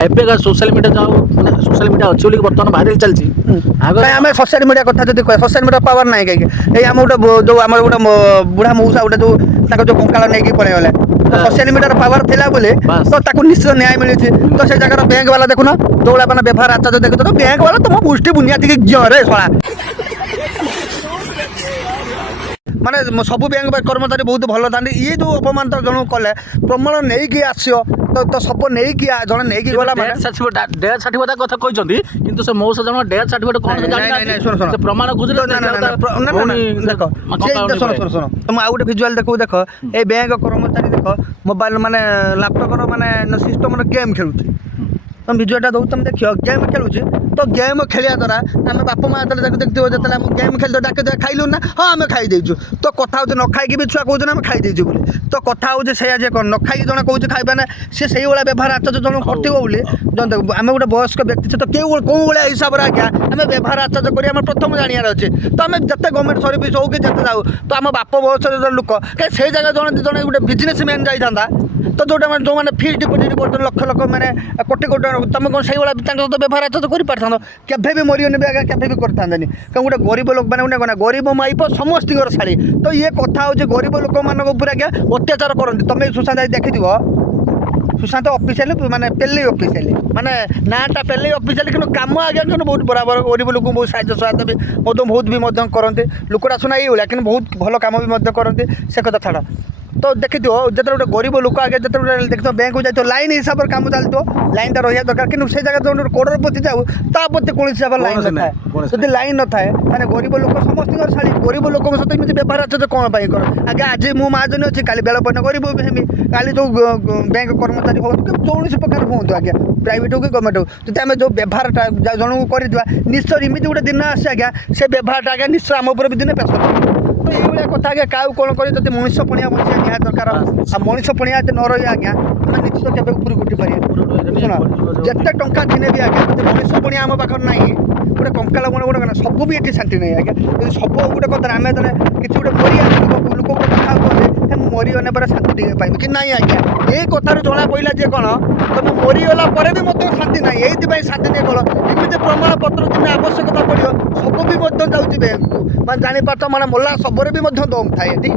एबेका social media जाओ माने social media अच्छी बोली वर्तमान भाइराल चलची କାଇଁ ଆମେ ସୋସିଆଲ ମିଡ଼ିଆ କଥା ଯଦି କହିବା ସୋସିଆଲ ମିଡ଼ିଆ ପାୱାର ନାହିଁ କାହିଁକି ଏଇ ଆମ ଗୋଟେ ଯୋଉ ଆମର ଗୋଟେ ବୁଢ଼ା ମଉସା ଗୋଟେ ଯୋଉ ତାଙ୍କ ଯୋଉ କଙ୍କାଳ ନେଇକି ପଳେଇଗଲେ ସୋସିଆଲ ମିଡ଼ିଆର ପାୱାର ଥିଲା ବୋଲି ତ ତାକୁ ନିଶ୍ଚିତ ନ୍ୟାୟ ମିଳିଛି ତ ସେ ଜାଗାର ବ୍ୟାଙ୍କ ବାଲା ଦେଖୁନ ଯୋଉଭଳିଆ ମାନେ ବ୍ୟବହାର ଆଚାର୍ଯ୍ୟ ଦେଖୁଛ ତ ବ୍ୟାଙ୍କ ବାଲା ତମ ମୁଷ୍ଟି ବୁନିଆ ଟିକେ ଝିଅରେ ଶଳା ମାନେ ସବୁ ବ୍ୟାଙ୍କ କର୍ମଚାରୀ ବହୁତ ଭଲ ଥାନ୍ତି ଇଏ ଯୋଉ ଅପମାନ ଜଣକୁ କଲେ ପ୍ରମାଣ ନେଇକି ଆସିବ ତ ସବୁ ନେଇକି ଜଣେ ନେଇକି ଗଲା ମାନେ डेथ सर्टिफिकेट କଥା କହିଛନ୍ତି କିନ୍ତୁ ସେ ମଉସା ଜଣ ଡେଥ୍ सर्टिफिकेट କଣ ଜାଣିନାହାନ୍ତି ସେ ପ୍ରମାଣ ଖୋଜିଲେ ଦେଖ ଶୁଣ ମୁଁ ଆଉ ଗୋଟେ ଭିଜୁଆଲ ଦେଖ ଏଇ ବ୍ୟାଙ୍କ କର୍ମଚାରୀ ଦେଖ ମୋବାଇଲ ମାନେ ଲାପଟପର ମାନେ ସିଷ୍ଟମର ଗେମ୍ ଖେଳୁଛି ତମେ ଭିଜୁଆଲଟା ଦଉ ତମେ ଦେଖିବ ଗେମ୍ ଖେଳୁଛି ତ ଗେମ୍ ଖେଳିବା ଦ୍ୱାରା ଆମେ ବାପା ମା ଯେତେବେଳେ ତାକୁ ଦେଖିଥିବ ଯେତେବେଳେ ଆମେ ଗେମ୍ ଖେଳିଦେଉ ଡାକିଦେବା ଖାଇଲୁ ନା ହଁ ଆମେ ଖାଇଦେଇଛୁ ତ କଥା ହେଉଛି ନ ଖାଇକି ବି ଛୁଆ କହୁଛନ୍ତି ଆମେ ଖାଇଦେଇଛୁ ବୋଲି ତ କଥା ହେଉଛି ସେଇଆ ଯେ କ'ଣ ନ ଖାଇକି ଜଣେ କହୁଛି ଖାଇବା ନା ସେ ସେଇଭଳିଆ ବ୍ୟବହାର ଆଚାର୍ଯ୍ୟ ଜଣକୁ କରିଥିବ ବୋଲି ଆମେ ଗୋଟେ ବୟସ୍କ ବ୍ୟକ୍ତି ସହିତ କେଉଁ ଭଳିଆ ହିସାବରେ ଆଜ୍ଞା ଆମେ ବ୍ୟବହାର ଆଚାର୍ଯ୍ୟ କରି ଆମେ ପ୍ରଥମ ଜାଣିବାର ଅଛି ତ ଆମେ ଯେତେ ଗଭର୍ଣ୍ଣମେଣ୍ଟ ସର୍ଭିସ୍ ହଉ କି ଯେତେ ଯାଉ ତ ଆମ ବାପ ବୟସର ଲୋକ କାହିଁ ସେଇ ଜାଗା ଜଣେ ଗୋଟେ ବିଜନେସ୍ ମ୍ୟାନ୍ ଯାଇଥାନ୍ତା ତ ଯେଉଁମାନେ ଫିକ୍ସ ଡିପୋଜିଟ୍ କରୁଛନ୍ତି ଲକ୍ଷ ଲକ୍ଷ ମାନେ କୋଟି କୋଟି ଟଙ୍କା ତମେ କ'ଣ ସେଇଭଳିଆ ତାଙ୍କ ସହିତ ବ୍ୟବହାର ଆଚାର୍ଯ୍ୟ କରିପାରିଥାନ୍ତ କେବେ ବି ମରିବନି ବି ଆଜ୍ଞା କେବେ ବି କରିଥାନ୍ତାନି କାରଣ ଗୋଟେ ଗରିବ ଲୋକ ମାନେ ଗୋଟେ ଗରିବ ମାଇପ ସମସ୍ତଙ୍କର ଶାଢ଼ୀ ତ ଇଏ କଥା ହେଉଛି ଗରିବ ଲୋକମାନଙ୍କ ଉପରେ ଆଜ୍ଞା ଅତ୍ୟାଚାର କରନ୍ତି ତମେ ସୁଶାନ୍ତ ଦେଖିଥିବ ସୁଶାନ୍ତ ଅଫିସିଆଲି ମାନେ ପେଲେଇ ଅଫିସିଆଲି ମାନେ ନାଁଟା ପେଲେଇ ଅଫିସିଆଲି କିନ୍ତୁ କାମ ଆଜ୍ଞା କିନ୍ତୁ ବହୁତ ବରାବର ଗରିବ ଲୋକଙ୍କୁ ବହୁତ ସାହାଯ୍ୟ ସହାୟତା ବି ବହୁତ ବି ମଧ୍ୟ କରନ୍ତି ଲୋକଟା ଶୁଣା ଏଇଭଳିଆ କିନ୍ତୁ ବହୁତ ଭଲ କାମ ବି ମଧ୍ୟ କରନ୍ତି ସେ କଥା ଛାଡ଼ ତ ଦେଖିଥିବ ଯେତେବେଳେ ଗୋଟେ ଗରିବ ଲୋକ ଆଗେ ଯେତେବେଳେ ଦେଖିଥିବ ବ୍ୟାଙ୍କକୁ ଯାଇଥିବ ଲାଇନ୍ ହିସାବରେ କାମ ଚାଲିଥିବ ଲାଇନ୍ଟା ରହିବା ଦରକାର କିନ୍ତୁ ସେ ଜାଗାରେ ଗୋଟେ କରୋଡ଼ପତି ଯାଉ ତା ପ୍ରତି କୌଣସି ହିସାବରେ ଲାଇନ୍ ନଥାଏ ଯଦି ଲାଇନ୍ ନଥାଏ ମାନେ ଗରିବ ଲୋକ ସମସ୍ତଙ୍କର ଶାଢ଼ୀ ଗରିବ ଲୋକଙ୍କ ସହିତ ଏମିତି ବ୍ୟବହାର ଆଚାର୍ଯ୍ୟ କ'ଣ ପାଇଁ କର ଆଜ୍ଞା ଆଜି ମୁଁ ମହାଜନ ଅଛି କାଲି ବେଳ ପଡ଼ିଲେ ଗରିବ ବି ହେବି କାଲି ଯେଉଁ ବ୍ୟାଙ୍କ କର୍ମଚାରୀ ହୁଅନ୍ତୁ କି କୌଣସି ପ୍ରକାର ହୁଅନ୍ତୁ ଆଜ୍ଞା ପ୍ରାଇଭେଟ୍ ହଉ କି ଗଭର୍ଣ୍ଣମେଣ୍ଟ ହଉ ଯଦି ଆମେ ଯେଉଁ ବ୍ୟବହାରଟା ଜଣଙ୍କୁ କରିଥିବା ନିଶ୍ଚୟ ଏମିତି ଗୋଟେ ଦିନ ଆସେ ଆଜ୍ଞା ସେ ବ୍ୟବହାରଟା ଆଜ୍ଞା ନିଶ୍ଚୟ ଆମ ଉପରେ ବି ଦିନେ ପ୍ରେସର ତ ଏଇଭଳିଆ କଥା ଆଜ୍ଞା କାହାକୁ କ'ଣ କରି ଯଦି ମଣିଷ ପଣିଆ ବଞ୍ଚିବା ନିହାତି ଦରକାର ଆଉ ମଣିଷ ପଣିଆ ଯଦି ନ ରହିବା ଆଜ୍ଞା ଆମେ ନିଶ୍ଚିତ କେବେ ଉପରକୁ ଉଠି ପାରିବା ଶୁଣ ଯେତେ ଟଙ୍କା ଥିଲେ ବି ଆଜ୍ଞା ଯଦି ମଣିଷ ପଣିଆ ଆମ ପାଖରେ ନାହିଁ ଗୋଟେ କଙ୍କାଳ ମଣ ଗୋଟେ କ'ଣ ସବୁ ବି ଏଠି ଶାନ୍ତି ନାହିଁ ଆଜ୍ଞା ଯଦି ସବୁ ଗୋଟେ କଥା ଆମେ ଯେତେବେଳେ କିଛି ଗୋଟେ ମରିବା ଲୋକ ଗୋଟେ କଥା କୁହନ୍ତି ମୁଁ ମରିଗଲେ ପରେ ଶାନ୍ତି ଟିକେ ପାଇବି କି ନାହିଁ ଆଜ୍ଞା ଏଇ କଥାରୁ ଜଣା ପଡ଼ିଲା ଯେ କ'ଣ ତମେ ମରିଗଲା ପରେ ବି ମଧ୍ୟ ଶାନ୍ତି ନାହିଁ ଏଇଥିପାଇଁ ଶାନ୍ତି ନେଇ କ'ଣ ଏମିତି ପ୍ରମାଣପତ୍ର ଦିନେ ଆବଶ୍ୟକତା ପଡ଼ିବ ସବୁ ବି ମଧ୍ୟ ଯାଉଛି ବ୍ୟାଙ୍କକୁ ମାନେ ଜାଣିପାରୁଛ ମାନେ ମଲା ଶବରେ ବି ମଧ୍ୟ ଦମ୍ ଥାଏ ଏଠି